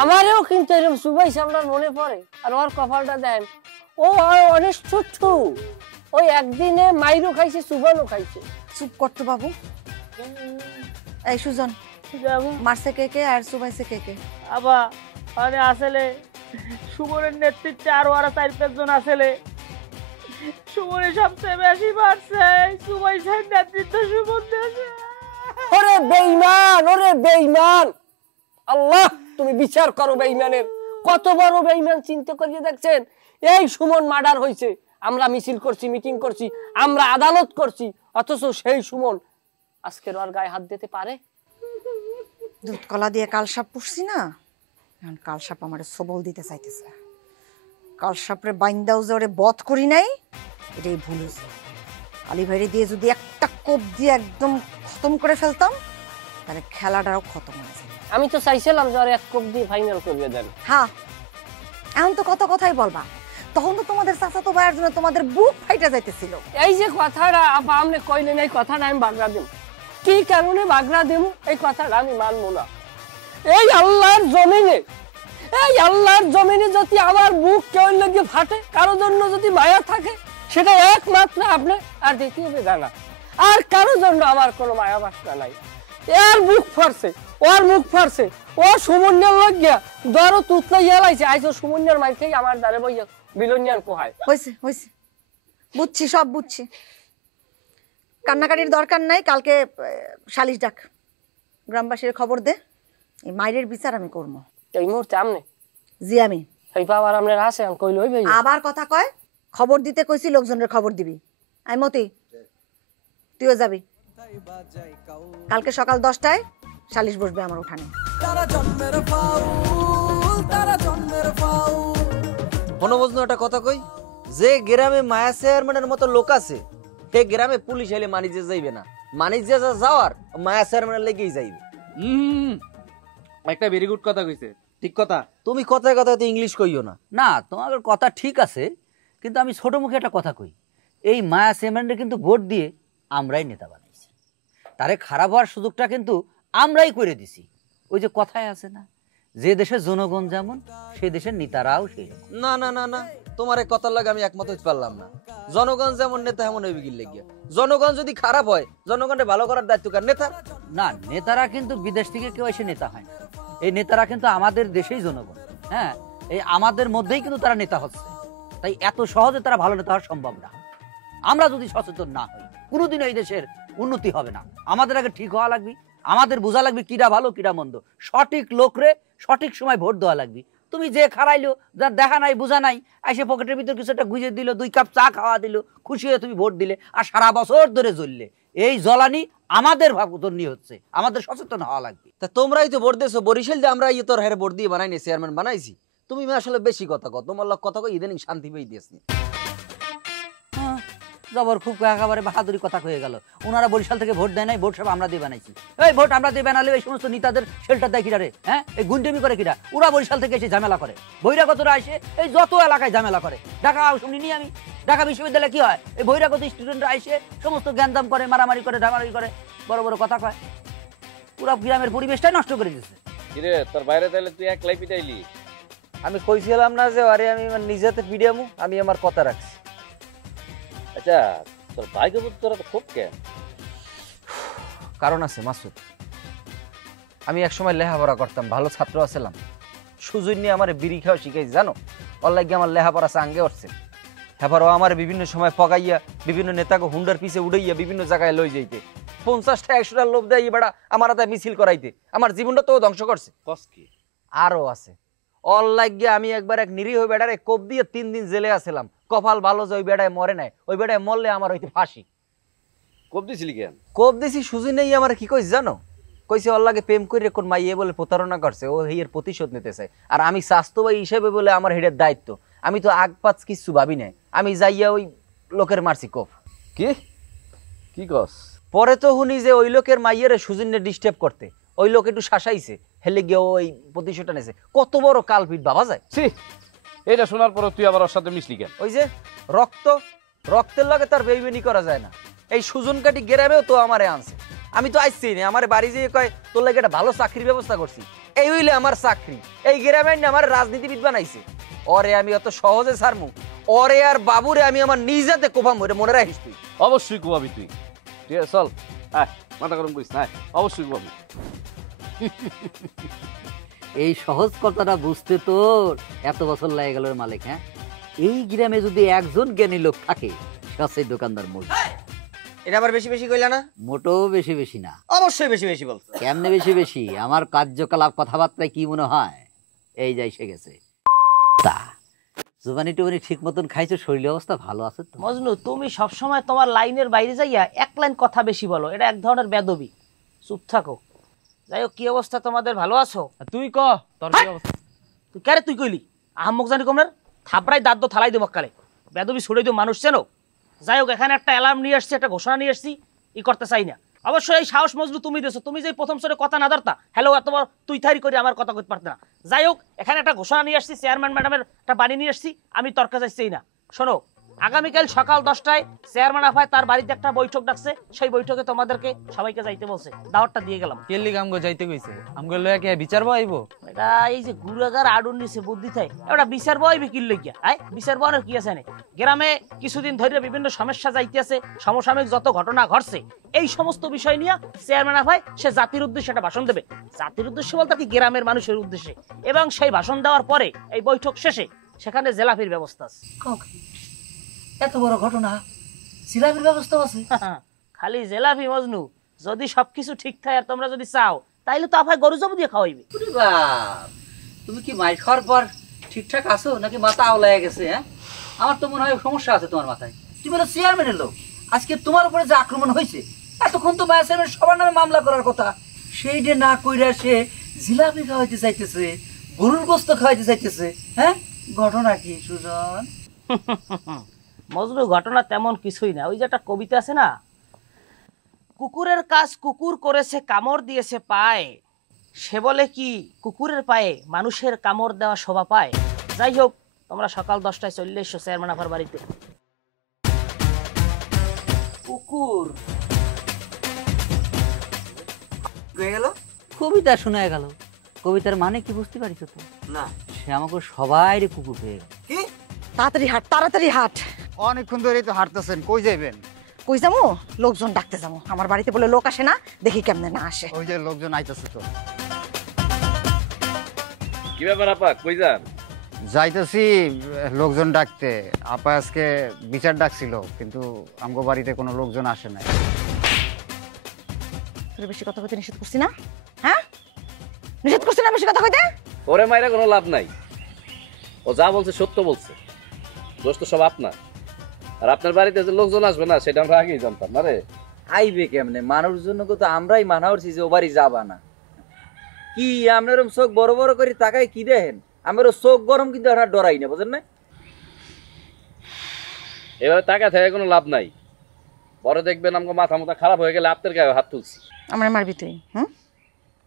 আমারও কিন্তু এরকম সুবাই সামলার মনে পড়ে। আর ওর কপালটা দেন, ও অনেক ছোট্ট, ওই একদিনে মাইরও খাইছে, সুবানও খাইছে। চুপ করতো বাবু। এই সুজন, মারছে কে কে আর সুবাইছে কে কে? আবা মানে আসলে সুমনের নেতৃত্বে আরো 4-5 জন আসলে সুমনের সবচেয়ে বেশি মারছে, সুবাইছের নেতৃত্ব সুমন দেশে। ওরে বেঈমান, ওরে বেঈমান, আল্লাহ তুমি বিচার করো বেঈমানের। কত বড় বেঈমান চিন্তা করিয়ে দেখছেন। এই সুমন মার্ডার হয়েছে, আমরা মিছিল করছি, মিটিং করছি, আমরা আদালত করছি, অথচ সেই সুমন আজকের ওর গায়ে হাত দিতে পারে? দুধ কলা দিয়ে কালসাপ পুষছি না, এখন কালসাপ আমার সবল দিতে চাইতেছে। কালসাপরে বাইন্দাও যে ওরে বধ করি নাই, এটাই ভুল হয়েছে। আলী ভাইরে দিয়ে যদি একটা কোপ দিয়ে একদম খতম করে ফেলতাম, তাহলে খেলাটাও খতম হয়েছে। আমি তো চাইছিলাম যে ওর এক কোপ দিয়ে ফাইনাল করবে দেন। হ্যাঁ, এখন তো কত কথাই বলবা, তখন তো তোমাদের চাচাতো ভাইয়ের জন্য তোমাদের বুক ফাইটা যাইতেছিল। এই যে কথাটা আপা আপনি কইলেন, এই কথাটা আমি বাগড়া দেব। কি কারণে বাগড়া দেব এই কথাটা আমি মানবো না। এই আল্লাহর জমিনে, এই আল্লাহর জমিনে যদি আমার বুক কেউ লেগে ফাটে, কারো জন্য যদি মায়া থাকে, সেটা একমাত্র আপনি আর দ্বিতীয় জানা। আর কারো জন্য আমার কোনো মায়া বাসনা নাই। এর বুক ফাটছে, ওর মুখ ফাটছে, ও সুমন্যের লাগিয়া দরও তুতলা ইয়ালাইছে, আইসো সুমন্যের মাই থেকে আমার দ্বারে বইয়া বিলনিয়ার কোহায়। হয়েছে হয়েছে, বুঝছি, সব বুঝছি। কান্নাকাটির দরকার নাই, কালকে সালিশ ডাক, গ্রামবাসীর খবর দে, এই মায়ের বিচার আমি করবো এই মুহূর্তে আমনে। জি আমি এই বাবার আপনার আছে কইল হইবে। আবার কথা কয়, খবর দিতে কইছি, লোকজনের খবর দিবি। আই মতি, তুইও যাবি। কালকে সকাল 10টায় সালিশ বসবে আমার উঠানে। মনোবজ্ঞ একটা কথা কই, যে গ্রামে মায়া চেয়ারম্যানের মতো লোক আছে, সে গ্রামে পুলিশ এলে মানিজে যাইবে না, মানিজে যাওয়ার মায়া চেয়ারম্যানের লেগেই যাইবে। একটা ভেরি গুড কথা কইছে, ঠিক কথা। তুমি কথায় কথায় ইংলিশ কইও না। না, তোমার কথা ঠিক আছে, কিন্তু আমি ছোট মুখে একটা কথা কই, এই মায়া চেয়ারম্যানকে কিন্তু ভোট দিয়ে আমরাই নেতা বানাইছি, তারে খারাপ হওয়ার সুযোগটা কিন্তু আমরাই করে দিছি। ওই যে কথায় আছে না, যে দেশের জনগণ যেমন, সেই দেশের নেতারাও সেই রকম। না না না না, তোমার এই কথার লাগে আমি একমত হইতে পারলাম না। জনগণ যেমন নেতা এমন হইবে কি লেগে? জনগণ যদি খারাপ হয়, জনগণের ভালো করার দায়িত্ব কার? নেতার। না, নেতারা কিন্তু বিদেশ থেকে কেউ এসে নেতা হয় না, এই নেতারা কিন্তু আমাদের দেশেই জনগণ। হ্যাঁ, এই আমাদের মধ্যেই কিন্তু তারা নেতা হচ্ছে, তাই এত সহজে তারা ভালো নেতা হওয়া সম্ভব না। আমরা যদি সচেতন না হই, কোনোদিন এই দেশের উন্নতি হবে না। আমাদের আগে ঠিক হওয়া লাগবে, আমাদের বোঝা লাগবে কিরা ভালো কিরা মন্দ, সঠিক লোকরে সঠিক সময় ভোট দেওয়া লাগবে। তুমি যে খারাইলো, যার দেখা নাই বোঝা নাই, এসে পকেটের ভিতর কিছু একটা গুঁজে দিল, 2 কাপ চা খাওয়া দিল, খুশি হয়ে তুমি ভোট দিলে, আর সারা বছর ধরে জ্বললে। এই জ্বলানি আমাদের ভাবনি হচ্ছে, আমাদের সচেতন হওয়া লাগবে। তা তোমরাই তো ভোট দিয়েছো বরিশাল, যে আমরা তোর হেরে ভোট দিয়ে বানাইনি, চেয়ারম্যান বানাইছি। তুমি আসলে বেশি কথা কও, তোমার লোক কথা কই ইদানিং শান্তি পেয়ে দিয়েছি। জবর খুব একেবারে বাহাদুরি কথা হয়ে গেল। ওনারা বরিশাল থেকে ভোট দেয় নাই, ভোট সব আমরা দিয়ে বানাইছি। এই ভোট আমরা দিয়ে বানালে এই সমস্ত নেতাদের শেল্টার দেয় কিরা রে? হ্যাঁ, এই গুন্ডেমি করে কিরা? ওরা বরিশাল থেকে এসে ঝামেলা করে, বহিরাগতরা এসে এই যত এলাকায় ঝামেলা করে। ঢাকা শুনিনি আমি, ঢাকা বিশ্ববিদ্যালয়ে কি হয়, এই বহিরাগত স্টুডেন্টরা এসে সমস্ত জ্ঞানদাম করে, মারামারি করে, ঢামারি করে, বড় বড় কথা কয়, পুরো গ্রামের পরিবেশটাই নষ্ট করে দিচ্ছে। কিরে তোর বাইরে তাহলে তুই একলাই পিটাইলি? আমি কইছিলাম না যে আরে আমি নিজেতে পিডিয়ামু, আমি আমার কথা রাখছি। আচ্ছা, তোর ভাইকে বলতে তোরা তো খুব কেন? কারণ আছে মাসুদ, আমি একসময় লেখাপড়া করতাম, ভালো ছাত্র আছিলাম। সুযোগ নিয়ে আমার বিড়ি খাওয়া শিখাই, জানো? ওর লাগে আমার লেখাপড়া চাঙ্গে উঠছে। হ্যাঁ, আমার বিভিন্ন সময় পগাইয়া বিভিন্ন নেতাকে হুন্ডার পিছে উড়াইয়া বিভিন্ন জায়গায় লই যাইতে, 50টা 100টা লোভ দেয় বেড়া আমার হাতে মিছিল করাইতে। আমার জীবনটা তো ধ্বংস করছে। আরো আছে, ওর লাগিয়ে আমি একবার এক নিরীহ বেড়ারে কোপ দিয়ে 3 দিন জেলে আসছিলাম। কপাল ভালো যে ওই বেড়ায় মরে নাই, ওই বেড়ায় মরলে আমার হইতে ফাঁসি। কোপ দিছিলি কেন? কোপ দিছি সুজি নেই আমার, কি কইস জানো? কইছে ওর লাগে প্রেম করে কোন মাইয়ে বলে প্রতারণা করছে, ও হেয়ের প্রতিশোধ নিতে চায়। আর আমি স্বাস্থ্য ভাই হিসেবে বলে আমার হেডের দায়িত্ব, আমি তো আগপাত কিছু ভাবি নাই, আমি যাইয়া ওই লোকের মারছি কোপ। কি কি কস? পরে তো শুনি যে ওই লোকের মাইয়েরে সুজিনে ডিস্টার্ব করতে ওই লোক একটু শাসাইছে, হেলে গিয়ে ওই প্রতিশোধটা নেছে। কত বড় কালপিট ভাবা যায়? এটা শোনার পর তুই আবার ওর সাথে মিশলি কেন? ওই যে রক্তের লগে তার বেইমানি করা যায় না। এই সুজন কাটি গ্রামেও তো আমারে আনছে, আমি তো আইছি না, আমার বাড়ি যেয়ে কয় তোর লাগে একটা ভালো চাকরির ব্যবস্থা করছি। এই হইলে আমার চাকরি, এই গ্রামে না আমার রাজনীতিবিদ বানাইছে। ওরে আমি অত সহজে ছাড়মু? ওরে আর বাবুরে আমি আমার নিজেতে কোপাম, মনে রাখিস তুই। অবশ্যই কুবাবি তুই। ঠিক আছে চল, আয়, মাথা গরম করিস না, অবশ্যই কুবাবি। এই সহজ কথাটা বুঝতে তোর এত বছর লাগে গেল রে মালিক। হ্যাঁ, এই গ্রামে যদি একজন জ্ঞানী লোক থাকে সেই দোকানদার মোট। এটা আবার বেশি বেশি কইলা না? মোটেও বেশি বেশি না। অবশ্যই বেশি বেশি বলছো। কেমনে বেশি বেশি? আমার কার্যকলাপ কথাবার্তায় কি মনে হয় এই যাই সে গেছে। তা জুবানি টুবানি ঠিক মতন খাইছো, শরীরের অবস্থা ভালো আছে তো? মজনু, তুমি সবসময় তোমার লাইনের বাইরে যাইয়া এক লাইন কথা বেশি বলো, এটা এক ধরনের বেদবি। চুপ থাকো। যাই হোক, কি অবস্থা তোমাদের, ভালো আছো? তুই ক তোর কি অবস্থা? তুই কারে তুই কইলি? আহম্মক জানি কমনার থাপড়াই দাঁত থালাই দেবো কালে, বেদবি ছুড়ে দিও মানুষ চেনো। যাই হোক, এখানে একটা অ্যালার্ম নিয়ে আসছি, একটা ঘোষণা নিয়ে আসছি, ই করতে চাই না। অবশ্যই এই সাহস মজলু তুমি দিয়েছো, তুমি যে প্রথম সরে কথা না ধরতা, হ্যালো এত বড় তুই থারি করে আমার কথা কইতে পারত না। যাই হোক, এখানে একটা ঘোষণা নিয়ে আসছি, চেয়ারম্যান ম্যাডামের একটা বাড়ি নিয়ে আসছি, আমি তর্কে যাচ্ছি না। শোনো, আগামীকাল সকাল 10টায় চেয়ারম্যান আফায় তার বাড়িতে একটা বৈঠক ডাকছে, সেই বৈঠকে তোমাদেরকে সবাইকে যাইতে বলছে, দাওয়াতটা দিয়ে গেলাম। কেলি আমগো যাইতে কইছে, আমগো লয়া কে বিচার বইবো? এটা এই যে গুড়াগার আডুন নিছে বুদ্ধি থাকে, এটা বিচার বই বিকিল লইয়া। আয় বিচার বনের কি আছে না? গ্রামে কিছুদিন ধরে বিভিন্ন সমস্যা যাইতেছে, সমসাময়িক যত ঘটনা ঘটছে, এই সমস্ত বিষয় নিয়ে চেয়ারম্যান আফায় সে জাতির উদ্দেশ্যে একটা ভাষণ দেবে। জাতির উদ্দেশ্যে বলতে কি, গ্রামের মানুষের উদ্দেশ্যে। এবং সেই ভাষণ দেওয়ার পরে এই বৈঠক শেষে সেখানে জেলাফির ব্যবস্থা আছে। এত বড় ঘটনা, সিলাপির ব্যবস্থা আছে? খালি জেলাফি মজনু, যদি সবকিছু ঠিক থাকে আর তোমরা যদি চাও, তাইলে তো আফায় গরু জবু দিয়ে খাওয়াইবে। তুমি কি মাইর খাওয়ার পর ঠিকঠাক আছো নাকি মাথা আওলায় গেছে? হ্যাঁ, আমার তো মনে হয় সমস্যা আছে তোমার মাথায়। তুমি বলো চেয়ারম্যানের লোক, আজকে তোমার উপরে যে আক্রমণ হয়েছে, এতক্ষণ তো মায়া চেয়ারম্যান সবার নামে মামলা করার কথা, সেইটা না কইরা সে জিলাপি খাওয়াইতে চাইতেছে, গরুর গোস্ত খাওয়াইতে চাইতেছে। হ্যাঁ, ঘটনা কি সুজন? মজনু, ঘটনা তেমন কিছুই না। ওই যে একটা কবিতা আছে না, কুকুরের কাজ কুকুর করেছে, কামড় দিয়েছে পায়ে, সে বলে কি কুকুরের পায়ে মানুষের কামড় দেওয়া শোভা পায়। যাই হোক, তোমরা সকাল 10টায় চলে এসো চেয়ারম্যান আফার বাড়িতে। কুকুর হয়ে গেল? কবিতা শোনা গেল, কবিতার মানে কি বুঝতে পারিস তো? না। সে আমাকে সবাই কুকুর হয়ে গেল। কি? তাড়াতাড়ি হাট, তাড়াতাড়ি হাট। অনেকক্ষণ ধরেই তো হাঁটতেছেন, কই যাইবেন? কই যাবো? লোকজন ডাকতে যাবো। আমার বাড়িতে বলে লোক আসে না, দেখি কেমনে না আসে। ওই যে লোকজন আইতেছে তো। কি ব্যাপার আপা, কই যান? যাইতেছি লোকজন ডাকতে। আপা আজকে বিচার ডাকছিল, কিন্তু আমগো বাড়িতে কোনো লোকজন আসে নাই। তোর বেশি কথা কইতে নিষেধ করছি না? হ্যাঁ, নিষেধ করছি না বেশি কথা কইতে? ওরে মাইরা কোনো লাভ নাই, ও যা বলছে সত্য বলছে, দোষ তো সব আপনার। আর আপনার বাড়িতে যে লোকজন আসবে না সেটা আমরা আগেই জানতাম না রে। আইবে কেমনে? মানুষ জন্য তো আমরাই মানা করছি যে ও বাড়ি যাবা না। কি আপনার চোখ বড় বড় করে তাকাই কি দেখেন? আমার চোখ গরম, কিন্তু আর ডরাই না, বুঝেন না? এবারে টাকা থেকে কোনো লাভ নাই, পরে দেখবেন আমাকে মাথা মাথা খারাপ হয়ে গেলে আপনার গায়ে হাত তুলছি। আমার মারবি তুই? হুম,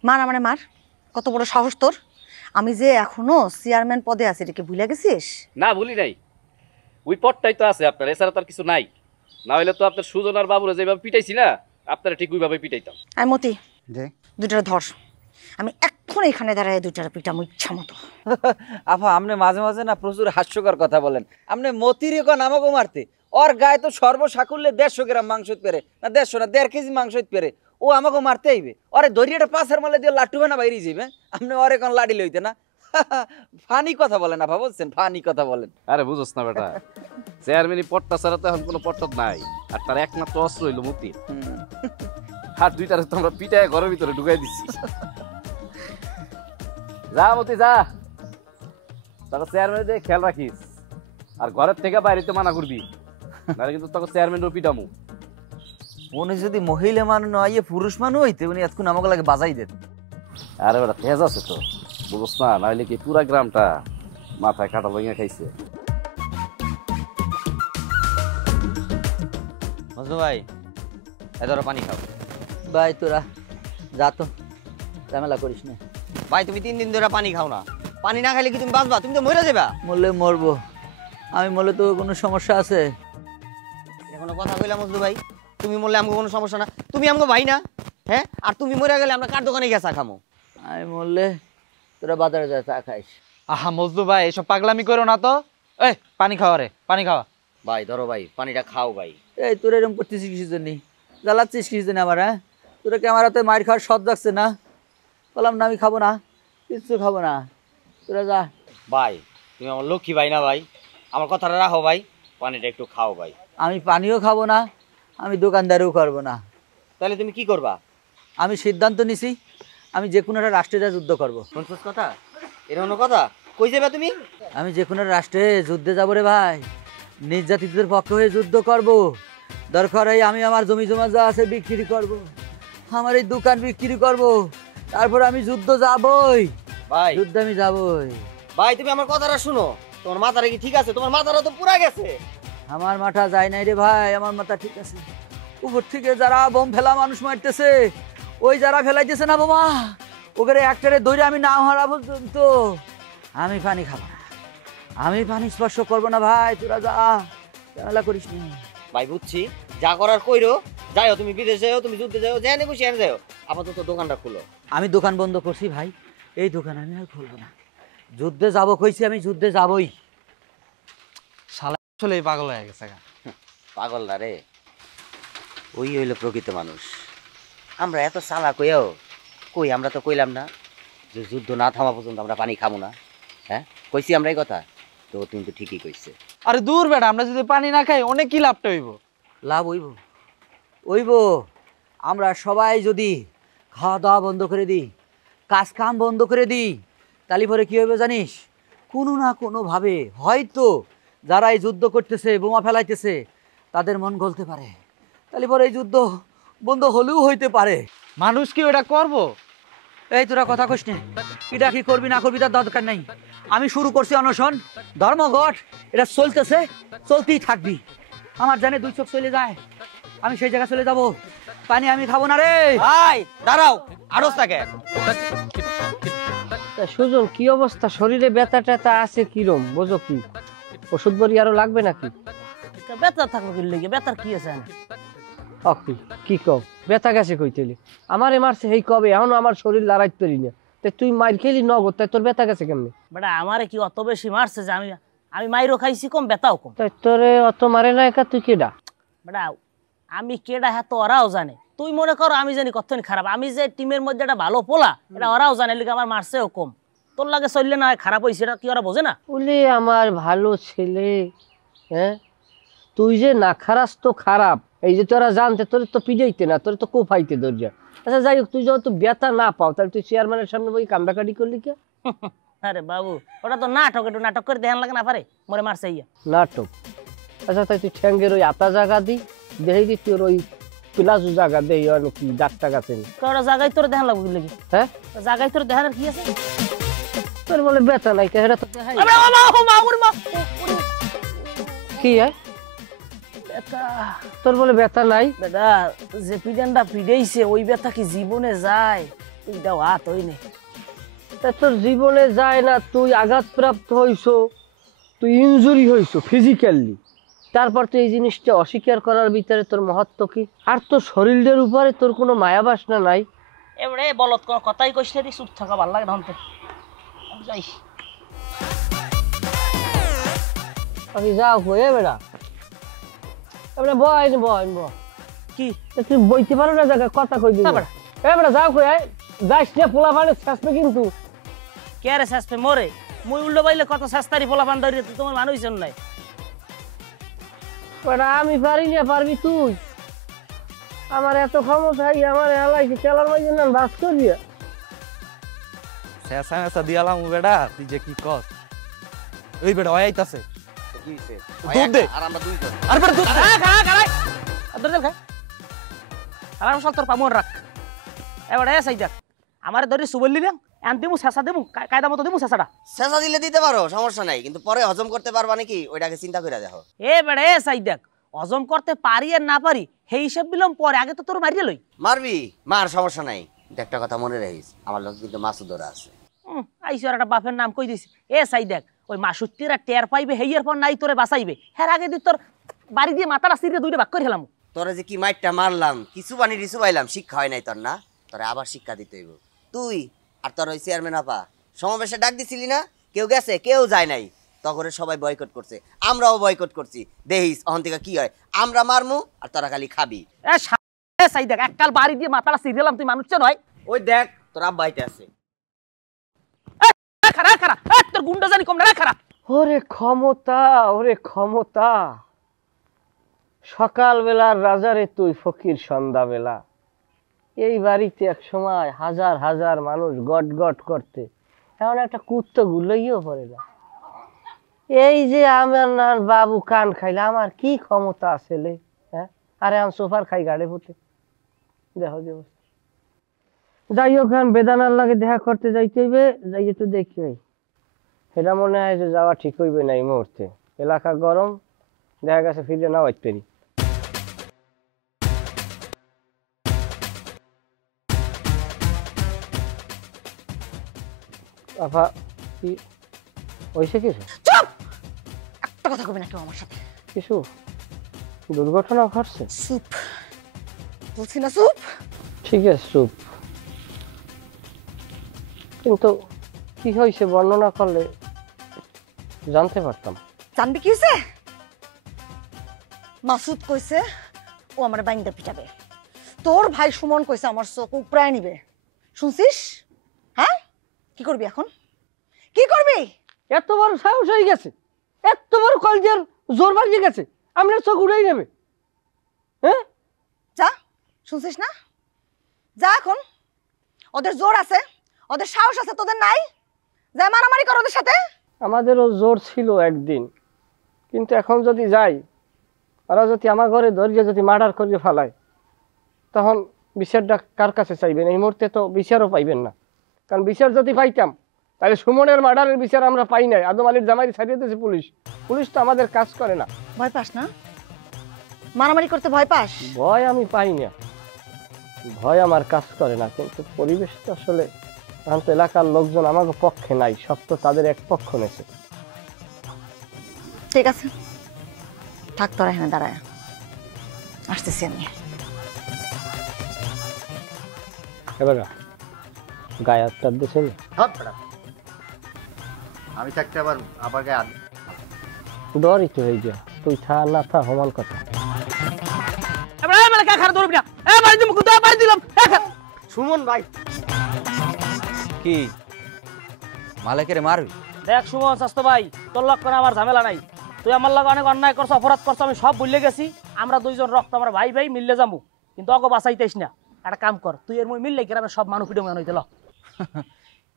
মার, আমারে মার। কত বড় সাহস তোর! আমি যে এখনো চেয়ারম্যান পদে আছি, এটাকে ভুলে গেছিস? না ভুলি নাই, ওই পটটাই তো আছে আপনার, এছাড়া তো আর কিছু নাই। না হইলে তো আপনার সুজন আর বাবুরা যেভাবে পিটাইছি না, আপনারা ঠিক ওইভাবে পিটাইতাম। আই মতি, যে দুইটারে ধর। আমি এখন এখানে দাঁড়ায় দুইটারে পিটামো ইচ্ছা মতো। আপা, আপনি মাঝে মাঝে না প্রচুর হাস্যকর কথা বলেন। আপনি মতিরে কন আমাকে মারতে? ওর গায়ে তো সর্বসাকুল্যে 150 গ্রাম মাংস পেরে, না 150 না 1.5 কেজি মাংস পেরে, ও আমাকে মারতে আইবে? ওরে দরিয়াটা পাঁচের মালে দিয়ে লাট্টু না বাইরে যাবে, আপনি ওরে কোন লাডি লইতে না? ফানি কথা বলেন আপা, বলছেন ফানি কথা বলেন। আরে বুঝোস না বেটা, চেয়ারম্যানই পট্টা ছাড়া তো এখন কোনো পট্ট নাই, আর তার একমাত্র অস্ত্র হইল মতি। আর দুইটারে তোমরা পিটায় ঘরের ভিতরে ঢুকাই দিচ্ছি। যা মতি যা, তাকে চেয়ারম্যান দিয়ে খেয়াল রাখিস, আর ঘরের থেকে বাইরেতে মানা করবি, নাহলে কিন্তু তোকে চেয়ারম্যানও পিটামু। উনি যদি মহিলা মানুষ নয়, পুরুষ মানুষ হইতে উনি এতক্ষণ আমাকে লাগে বাজাই দেন। আরে বেটা তেজ আছে তো, বুঝোস না? নাহলে কি পুরা গ্রামটা মাথায় কাটা ভেঙে খাইছে। মজনু ভাই, এ ধরো পানি খাও। ভাই তোরা যা তো, ঝামেলা করিস না ভাই। তুমি 3 দিন ধরে পানি খাও না, পানি না খাইলে কি তুমি বাঁচবা? তুমি তো মরে যাবা। মরলে মরবো, আমি মরলে তো কোনো সমস্যা আছে? এটা কোনো কথা কইলা মজনু ভাই? তুমি মরলে আমাকে কোনো সমস্যা না, তুমি আমাকে ভাই না। হ্যাঁ আর তুমি মরে গেলে আমরা কার দোকানে গিয়ে চা খামো? আমি বললে তোরা বাজারে যা চা খাইস। আহা মজদু ভাই এসব পাগলামি করো না তো। এই পানি খাওয়া রে, পানি খাওয়া। ভাই ধরো ভাই, পানিটা খাও ভাই। এই তোরা এরকম করতেছিস কিছু জন্য, জ্বালাচ্ছিস কিছু জন্য আমার? হ্যাঁ তোরা কি আমার হাতে মায়ের খাওয়ার সদ রাখছে না? বললাম না আমি খাবো না, কিচ্ছু খাবো না, তোরা যা। ভাই তুমি আমার লক্ষ্মী ভাই না ভাই, আমার কথাটা রাখো ভাই, পানিটা একটু খাও ভাই। আমি পানিও খাবো না, আমি দোকানদারিও করবো না। তাহলে তুমি কি করবা? আমি সিদ্ধান্ত নিছি আমি যে কোনো একটা রাষ্ট্রে যা যুদ্ধ করবো। শুনছিস কথা? এরকম কথা কই যাবে তুমি? আমি যে কোনো রাষ্ট্রে যুদ্ধে যাবো রে ভাই, নির্যাতিতদের পক্ষে হয়ে যুদ্ধ করব। দরকার হয় আমি আমার জমি জমা যা আছে বিক্রি করব, আমার এই দোকান বিক্রি করব, তারপর আমি যুদ্ধ যাবই ভাই। যুদ্ধে আমি যাবই। ভাই তুমি আমার কথাটা শুনো, তোমার মাথাটা কি ঠিক আছে? তোমার মাথাটা তো পুরা গেছে। আমার মাথা যায় নাই রে ভাই, আমার মাথা ঠিক আছে। উপর থেকে যারা বোম ফেলা মানুষ মারতেছে, ওই যারা ফেলাইতেছে না বোমা, ওখানে একটারে দৌড়ে আমি না হারা পর্যন্ত আমি পানি খাবো না, আমি পানি স্পর্শ করবো না ভাই। তোরা যা, ঝামেলা করিস নি ভাই। বুঝছি, যা করার কইরো। যাইও তুমি বিদেশ যাও, তুমি যুদ্ধে যাও, যেখানে খুশি এনে যাও, আপাতত দোকানটা খুলো। আমি দোকান বন্ধ করছি ভাই, এই দোকান আমি আর খুলবো না। যুদ্ধে যাবো কইছি, আমি যুদ্ধে যাবই। শালা আসলে পাগল হয়ে গেছে। পাগল না রে, ওই হইলো প্রকৃত মানুষ। আমরা এত চালাক হইও কই, আমরা তো কইলাম না যে যুদ্ধ না থামা পর্যন্ত আমরা পানি খাবো না? হ্যাঁ কইছি আমরা এই কথা? তো কিন্তু ঠিকই কইছে। আরে দূর বেটা, আমরা যদি পানি না খাই অনেক কি লাভটা হইব? লাভ হইব, হইব। আমরা সবাই যদি খাওয়া দাওয়া বন্ধ করে দিই, কাজ কাম বন্ধ করে দিই, তাহলে পরে কী হবে জানিস? কোনো না কোনোভাবে হয়তো যারা এই যুদ্ধ করতেছে, বোমা ফেলাইতেছে, তাদের মন গলতে পারে। তাহলে পরে এই যুদ্ধ বন্ধ হলেও হইতে পারে। মানুষ কি ওটা করবো? এই তোরা কথা কইস নে, এটা কি করবি না করবি তার দরকার নাই। আমি শুরু করছি অনশন, ধর্মঘট, এটা চলতেছে, চলতেই থাকবি। আমার জানে দুই চোখ চলে যায়, আমি সেই জায়গায় চলে যাব। পানি আমি খাবো না রে। ভাই দাঁড়াও, আড়স থাকে। সুজন কি অবস্থা? শরীরে ব্যথা ট্যাথা আছে কিরম বোঝো কি? ওষুধ বড়ি আরো লাগবে নাকি? ব্যথা থাকবো কি লেগে? ব্যথার কি আছে? অকি কি কও? ব্যথা গেছে কইতেলি? আমারে মারছে হেই কবে, এখনো আমার শরীর লড়াইতে পারি না। তাই তুই মার খেলি নগদ, তাই তোর ব্যথা গেছে কেমনে? বেটা আমারে কি অত বেশি মারছে যে আমি মাইরও খাইছি কম, ব্যথাও কম। তাই তোরে অত মারে না একা, তুই কেডা? বেটা আমি কেডা হ্যাঁ তো ওরাও জানে। তুই মনে করো আমি জানি কতক্ষণ খারাপ, আমি যে টিমের মধ্যে একটা ভালো পোলা, এটা ওরাও জানে, লিখে আমার মারছেও কম। তোর লাগে চললে না খারাপ হয়েছে, এটা কি ওরা বোঝে না? বলে আমার ভালো ছেলে, হ্যাঁ তুই যে না খারাস তো খারাপ। এই যে তোরা জানতে, তোর তো পিড়াইতে না, তোর তো কোফাইতে দরজা। আচ্ছা যাই হোক, তুই যত ব্যথা না পাও তাহলে তুই চেয়ারম্যানের সামনে বই কান্দাকাটি করলি কে? আরে বাবু ওটা তো নাটক, একটু নাটক করে দেখান লাগে না পারে, মরে মারছে ইয়া নাটক? আচ্ছা তাই তুই ঠ্যাঙ্গের ওই আতা জায়গা দি দেখে দি, তোর ওই প্লাজো জায়গা দেই কি ডাক্তার গাছে ওটা জায়গায় তোর দেখান লাগবে কি? হ্যাঁ জায়গায় তোর দেখানোর কি আছে? তোর বলে ব্যথা নাই, এটা তো দেখাই কি হয়? তোর বলে ব্যথা নাই? বেটা যে পিডানটা পিডাইছে ওই ব্যথা কি জীবনে যায়? তুই দাও হাত হই নে। তা তোর জীবনে যায় না, তুই আঘাতপ্রাপ্ত হইছো, তুই ইনজুরি হইছো ফিজিক্যালি, তারপর তুই এই জিনিসটা অস্বীকার করার ভিতরে তোর মহত্ব কি? আর তোর শরীরের উপরে তোর কোনো মায়া বাসনা নাই? এবারে বলত কোনো কথাই কইস না, চুপ থাকা ভালো লাগে ধনতে যাই। আমি যাও কই বেড়া, এবারে বয় বয় বয় কি তুই বইতে পারো না জায়গা কথা কই দিবি? এবারে যাও কই, যাইস না পোলা পানে শাসবে কিন্তু। কে রে শাসবে? মরে মুই উল্টো বাইলে কত শাস্তারি পোলা পান ধরে তোমার মানুষ নাই। আমি পারি না, পারবি তুই? আমার এত ক্ষমতা, আমার এলাইছি চালার মাঝে না বাস করবি। শেষা মেসা দিয়ালাম বেটা, তুই যে কি কর। ওই বেটা ওই আইতাছে, কি হইছে? দুধ দে। আর আমরা দুইজন। আর বেটা দুধ দে। আমার সব তোর পামর রাখ। এবারে এসাই দেখ আমার ধরে সুবল্লি না আনতে মু শেষা দেবো, কায়দা মতো দেবো শেষাটা। শেষা দিলে দিতে পারো, সমস্যা নাই, কিন্তু পরে হজম করতে পারবা নাকি ওইটাকে চিন্তা করে দেখো। এ বেড়ে এসাই দেখ হজম করতে পারি আর না পারি সেই হিসাব দিলাম পরে, আগে তো তোর মারিয়ে লই। মারবি মার, সমস্যা নাই, কিন্তু একটা কথা মনে রাখিস, আমার লোক কিন্তু মাসুদরা আছে। আইসর একটা বাপের নাম কই দিস। এ সাই দেখ ওই মাসুত্তিরা টের পাইবে, হেইয়ের পর নাই তোরে বাঁচাইবে। হ্যাঁ আগে দি তোর বাড়ি দিয়ে মাথাটা সিরে দুইটা ভাগ করে খেলাম। তোরা যে কি মাইটটা মারলাম, কিছু বানি রিসু পাইলাম, শিক্ষা হয় নাই তোর না? তোরা আবার শিক্ষা দিতে হইব। তুই আর তোর ওই চেয়ারম্যান আপা সমাবেশে ডাক দিছিলি না? কেউ গেছে, কেউ যায় নাই। তগরে সবাই বয়কট করছে, আমরাও বয়কট করছি। দেখিস অহন থেকে কি হয়, আমরা মারমু আর তোরা খালি খাবি। সাই দেখ এককাল বাড়ি দিয়ে মাথাটা সিরিয়ালাম, তুই মানুষ নয়। ওই দেখ তোর আব্বা আইতে আছে। খারা খারা তোর গুন্ডা জানি কম না খারা। ওরে ক্ষমতা, ওরে ক্ষমতা, সকালবেলার রাজারে তুই ফকির সন্ধ্যাবেলা। এই বাড়িতে এক সময় হাজার হাজার মানুষ গট গট করতে, এমন একটা কুত্তো গুলোইও পড়ে না। এই যে আমার বাবু কান খাইলে আমার কি ক্ষমতা আছে লে? হ্যাঁ, আরে আমি সোফার খাই গাড়ে পুঁতে দেখো যে অবস্থা। যাই হোক, বেদানার লাগে দেখা করতে যাইতে হইবে, যাই একটু দেখি। সেটা মনে হয় যে যাওয়া ঠিক হইবে না এই মুহূর্তে, এলাকা গরম, দেখা গেছে ফিরে নাও আইতে পারি। আপা কি হয়েছে? কিছু চুপ, একটা কথা কবি না কেউ আমার সাথে। কিছু দুর্ঘটনা ঘটছে? চুপ বলছি না, চুপ। ঠিক আছে চুপ, কিন্তু কি হয়েছে বর্ণনা করলে জানতে পারতাম। জানবি কি হয়েছে? মাসুদ কইছে ও আমার বাইন্দা পিটাবে। তোর ভাই সুমন কইছে আমার চোখ উপড়ায় নিবে। শুনছিস? হ্যাঁ, কি করবি এখন? কি করবি? এত বড় সাহস হয়ে গেছে, এত বড় কলজের জোর বাজিয়ে গেছে, আমরা চোখ উড়াই নেবে? হ্যাঁ, যা, শুনছিস না? যা এখন, ওদের জোর আছে, ওদের সাহস আছে, তোদের নাই। যা মারামারি কর ওদের সাথে। আমাদেরও জোর ছিল একদিন, কিন্তু এখন যদি যাই, ওরা যদি আমার ঘরে ধরিয়ে যদি মার্ডার করিয়ে ফেলায়, তখন বিচারটা কার কাছে চাইবেন? এই মুহূর্তে তো বিচারও পাইবেন না, কারণ বিচার যদি পাইতাম তাহলে সুমনের মার্ডারের বিচার আমরা পাই নাই। আদম আলীর জামাই ছাড়িয়ে দিয়েছে পুলিশ, পুলিশ তো আমাদের কাজ করে না। ভয় পাস না? মারামারি করতে ভয় পাস? ভয় আমি পাই না, ভয় আমার কাজ করে না, কিন্তু পরিবেশ তো আসলে এখন তো এলাকার লোকজন আমাকে পক্ষে নাই, সব তো তাদের এক পক্ষ নেছে। ঠিক আছে, থাক তোরা এখানে দাঁড়ায়, আসতেছি আমি। এবার গায়ে হাতটা দিয়েছেন, আমি থাকতে আবার গায়ে হাত ডরই তো হয়ে যায়। তুই থা না থা সমান কথা। সুমন ভাই কি মালিকের মারবি? দেখ সুমন স্বাস্থ্য ভাই, তোর লক্ষ করে আমার ঝামেলা নাই। তুই আমার লগে অনেক অন্যায় করছো, অপরাধ করছো, আমি সব ভুলে গেছি। আমরা দুইজন রক্ত, আমার ভাই ভাই মিললে যাবো, কিন্তু অগো বাঁচাইতেস না। একটা কাম কর, তুই এর মই মিললে গ্রামের সব মানুষ পিঠে মনে হইতে ল।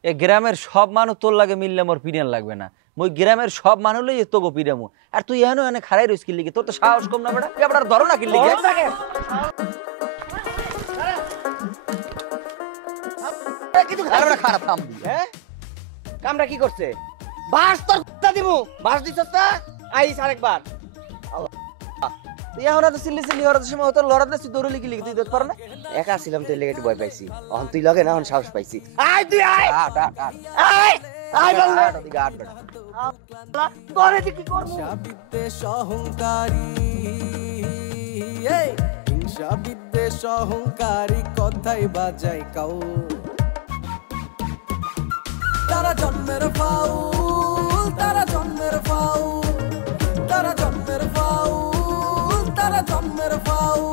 এ গ্রামের সব মানুষ তোর লাগে মিললে মোর পিডিয়ান লাগবে না। মই গ্রামের সব মানুষ লই তোকে পিডামু, আর তুই এনে এনে খারাই রইস কি লিগে? তোর তো সাহস কম না বেটা, এবার ধরো না কি লিগে? খারাপ থামবি? হ্যাঁ, কামরা কি করছে? বাস তোর কথা দিমু, বাস দিছস না? আইস আরেকবার। তুই এখন তো সিল্লি সিল্লি হরার সময় তোর লড়াতে তুই দৌড়লি কি লিগে? তুই দেখতে পার না? একা ছিলাম তো লেগে একটু ভয় পাইছি, এখন তুই লগে না, এখন সাহস পাইছি। আয় তুই আয়, আট আট আট আয় আয় বল না। আট ওদিকে আট বেটা। তোরে যে কি করব? বিদ্বেষ অহংকারী, হিংসা বিদ্বেষ অহংকারী কথাই বাজায় কাউ। তারা জন্মের ফাউল, তারা জন্মের ফাউল, তারা জন্মের ফাউল, তারা জন্মের ফাউল।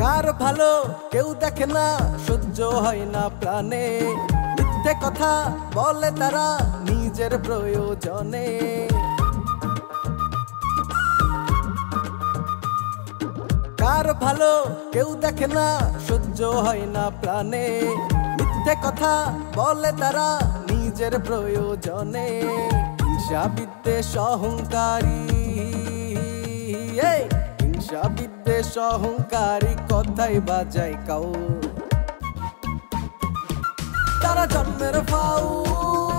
কার ভালো কেউ দেখে না, সহ্য হয় না প্রাণে, মিথ্যে কথা বলে তারা নিজের প্রয়োজনে। কার ভালো কেউ দেখে না, সহ্য হয় না প্রাণে, মিথ্যে কথা বলে তারা নিজের প্রয়োজনে। হিংসা বিদ্বেষ অহংকারী, হিংসা বিদ্বেষ অহংকারী কথাই বাজায় কাউ। তারা জন্মের ফাউল,